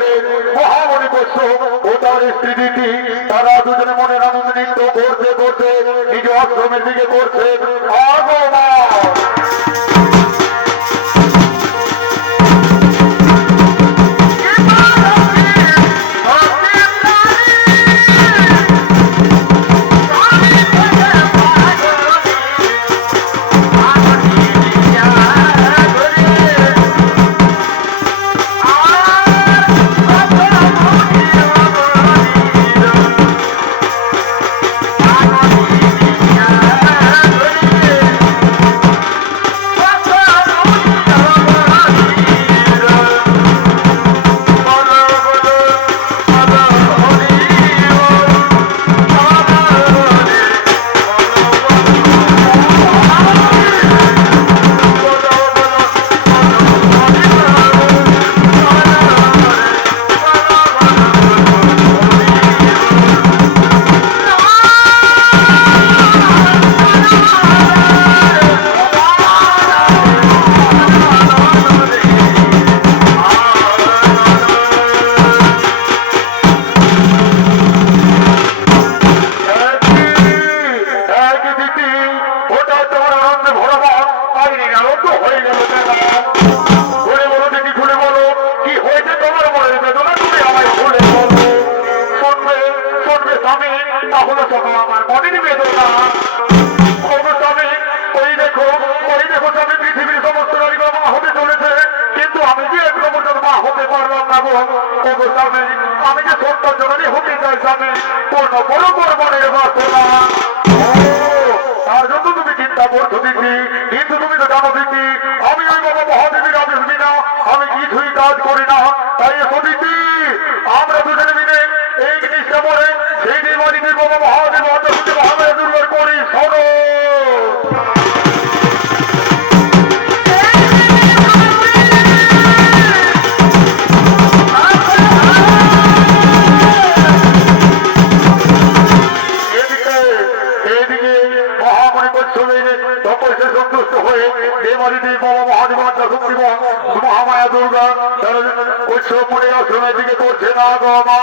হইলে মহামণি বৈশ্য ও তার স্ত্রী দিদি তারা দুজনে মনের আনন্দ নৃত্য করতে করতে নিজ আশ্রমের দিকে করছে আগমন। আমি যে সত্য জননী হতে চাই স্বামী কোন বড় বড় মনের বাসনা তার জন্য তুমি চিন্তা করছো দিদি, কিন্তু তুমি তো জানো দিদি আমি ওই বাবা মহাদেবীর আদেশ বিনা আমি কিছুই কাজ করি না। তাই এসো দিদি আমরা দুজনে মিলে এই জিনিসটা পরে সেই নির্বাচিত বাবা মহাদেব আদেশ মহামায়া দুর্গার করি শোনো। মহামায়া দুর্গা উৎসব মনে আশ্রমের দিকে করছে না গমা।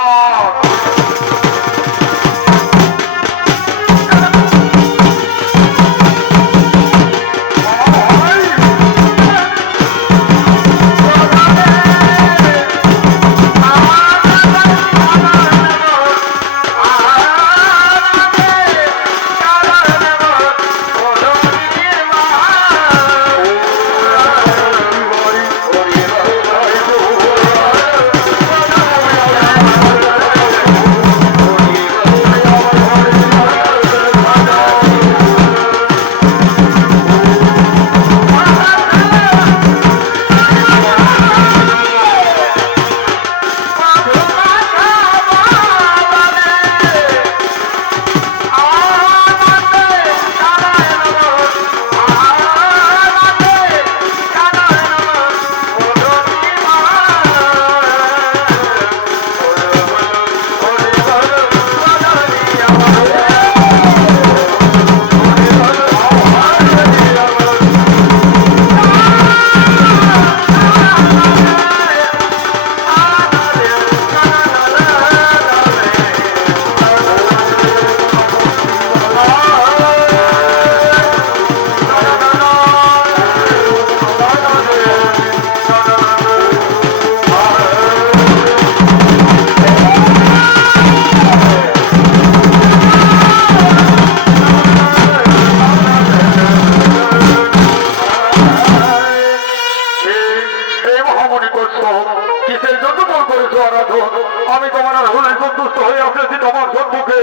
আমি তোমার হলে সন্তুষ্ট হয়ে আসেছি তোমার সম্মুখে,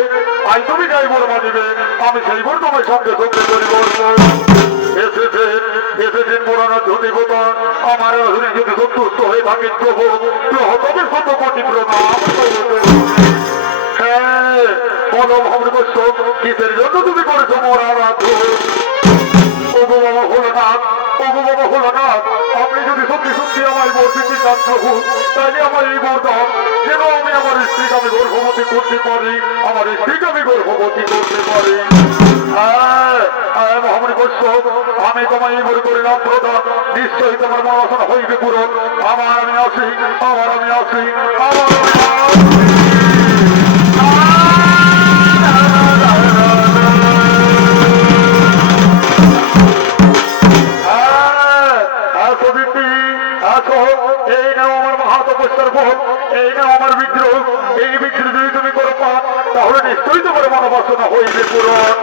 আই তুমি যাই বলে মানিবে আমি সেই বল তোমার সঙ্গে সঙ্গে করিব। এসেছেন পুরানো ধনীবতা আমার হলে যদি সন্তুষ্ট হয়ে থাকেন প্রভু তবে শত কোটি প্রণাম। হ্যাঁ বলো ভগ্নবস্ত কিসের জন্য তুমি করেছো মোর আরাধ্য? ওগো বাবা ভোলানাথ, ওগো বাবা ভোলানাথ, আপনি যদি সত্যি সত্যি আমায় বর দিতে চান প্রভু তাহলে আমার এই বরদান যেন আমি আমার স্ত্রীকে আমি গর্ভবতী করতে পারি, আমার স্ত্রীকে আমি গর্ভবতী করতে পারি। হ্যাঁ হ্যাঁ মহামণি বৈশ্য আমি তোমায় এই বই করিলাম প্রদান, নিশ্চয়ই তোমার মনোবাসনা হইবে পূরণ। আমার আমি আসি, আমার আমি আসি। না আমার বিদ্রোহ, এই বিদ্রোহ যদি তুমি করো পাপ তাহলে নিশ্চয়ই তোমার মনোবাসনা হইবে পূরণ।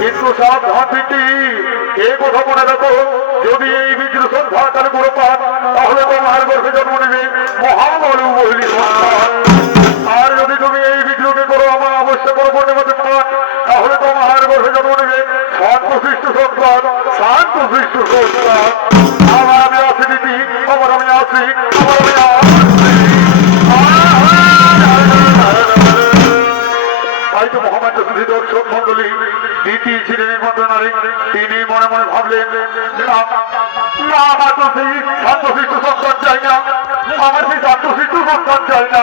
কিন্তু সাবধান দিতি, এই কথা মনে রাখো, যদি এই বিদ্রোহ সন্ধ্যাকালে করো পাপ তাহলে তোমার গর্ভে জন্ম নেবে মহাবলু বলি সন্তান। আর যদি তুমি এই বিদ্রোহকে করো আমার অবশ্যই করবো নেমতে পান তাহলে তোমার গর্ভে জন্ম নেবে শান্তশিষ্ট সন্তান, শান্তশিষ্ট সন্তান। আমার আমি আছি দিদি, আমার আমি আছি, আমার আমি তাই তো মহামান্য সুধী দর্শক মন্ডলী দিদি ছিলেন একমাত্র নারী। তিনি মনে মনে ভাবলেন না না, আমার তো সেই শান্তশিষ্ট সন্তান চাই না, আমার সেই শান্তশিষ্ট সন্তান চাই না,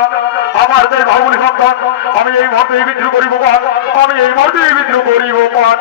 আমার সেই ভাবুনি সন্তান। আমি এই মুহূর্তে এই বিদ্রোহ করিব পান, আমি এই মুহূর্তে এই বিদ্রোহ করিব পান।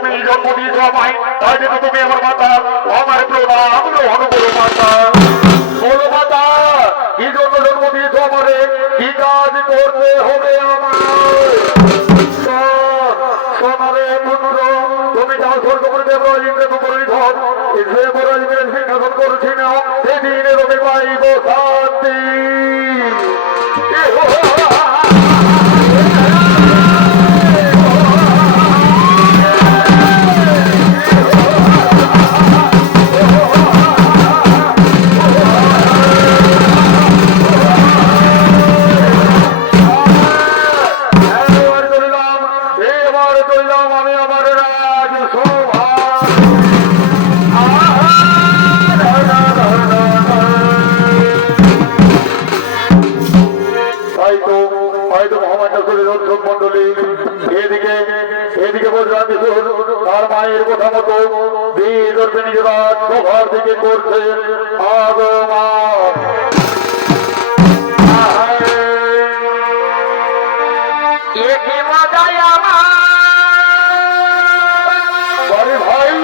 তুমি জন্ম দিয়েছ আমায়, তাই জন্য তুমি আমার মাতা, আমার প্রণাম গ্রহণ করো মাতা। বলো মাতা, কি জন্য জন্ম দিয়েছ আমারে, কি কাজ করতে হবে আমার? সোনারে পুত্র, তুমি যাও স্বর্গ করে দেব ইন্দ্র করে ধর, সে বরাজমের সিংহাসন করছি না, সেদিন রবি পাইব শান্তি। তার মায়ের কথা মতো বীরগর্ভে নিজের সভার দিকে করছে আগমন। ভাই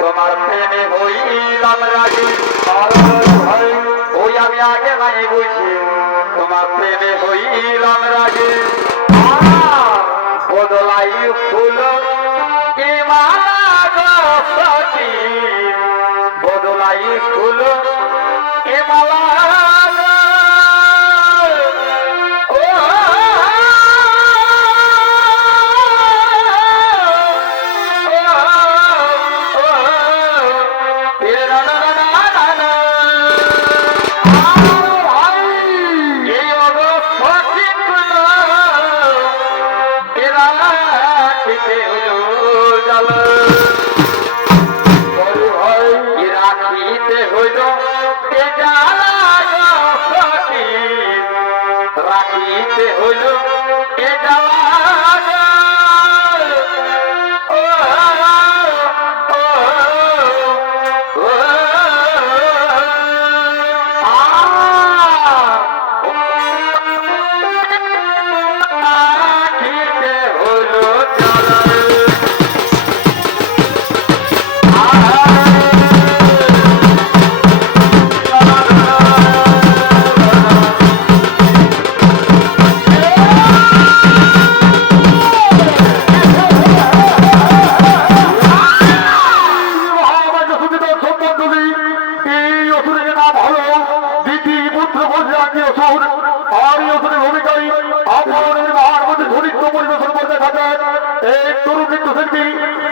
তোমার প্রেমে হইলাম রাজি, ওই আমি আগে নাই বুঝি, তোমার প্রেমে হইলাম রাজি। বদলাই ফুল কি মালা সখী, বদলাই ফুল কি মালা রাখিতে হইল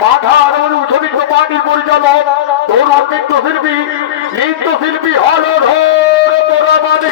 বাধার অনুসরিত পার্টির পরিচালক তরুণ নৃত্যশিল্পী হলো ধর তোরা মানে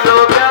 Lo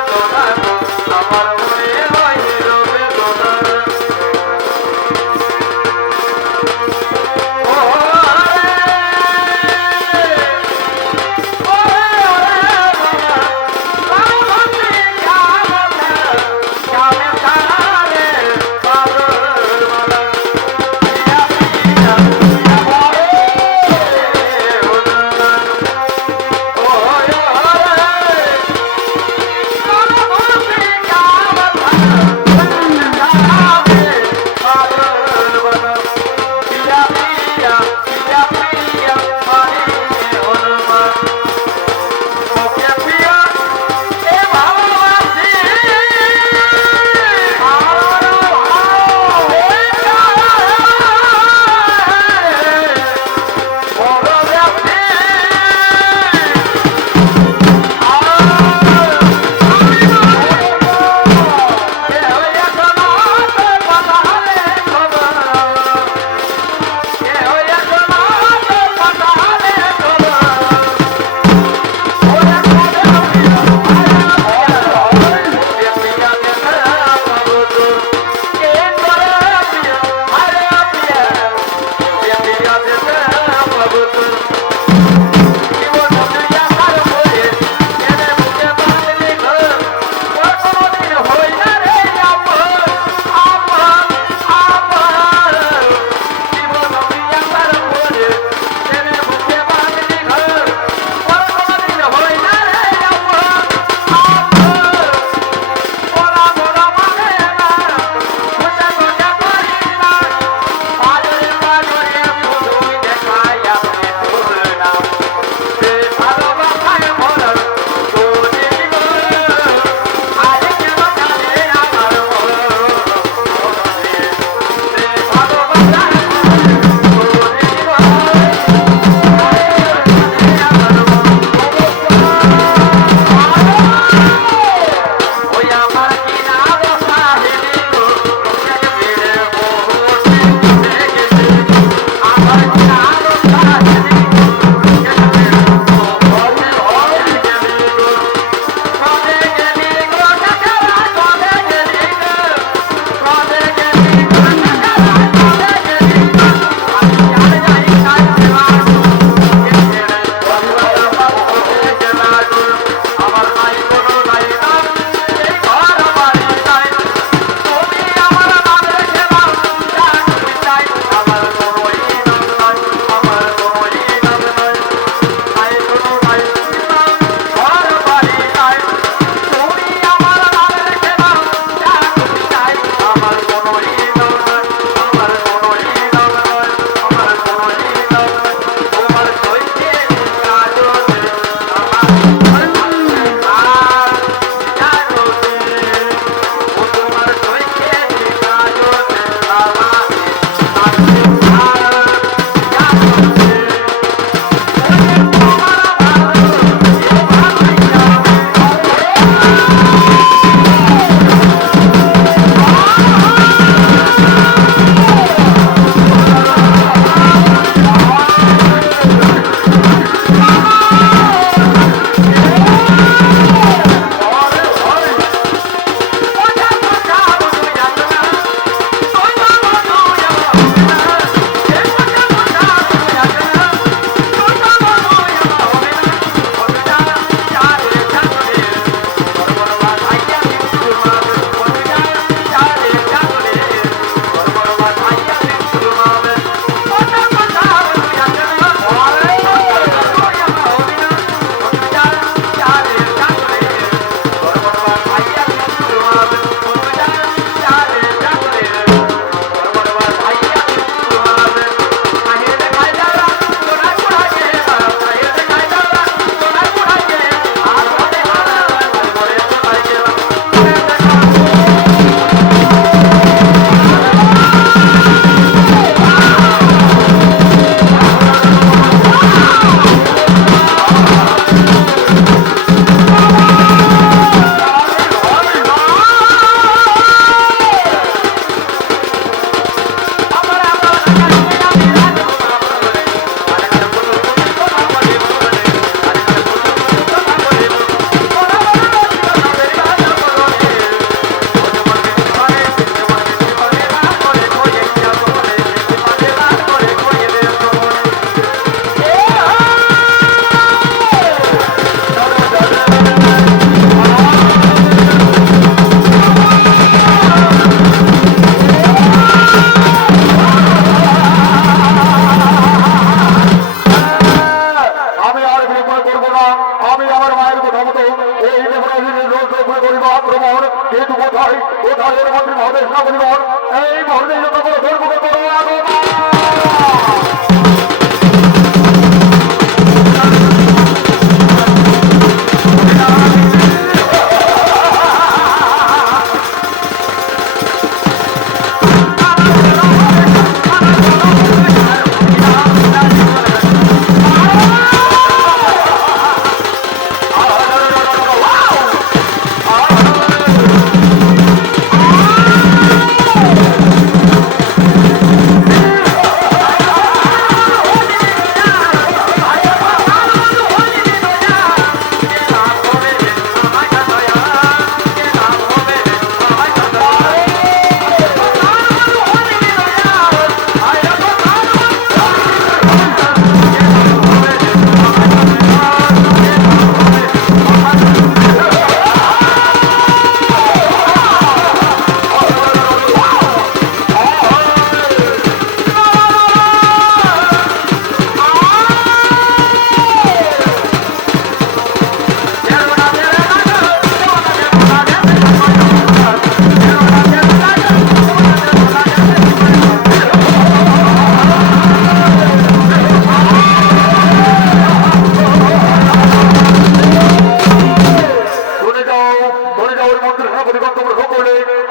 করে করিব আক্রমণ, কিন্তু কোথায় কোথায় এর মন্ত্রী মহাদেশ না বলিবন, এই মহলে যত করে ধর্ম করো আগমন।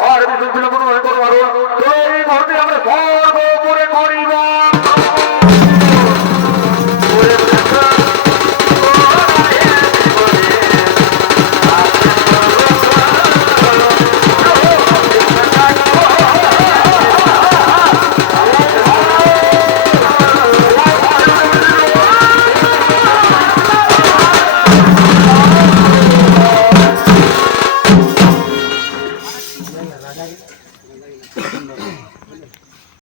আর বিশেষ বিলম্ব নয় করো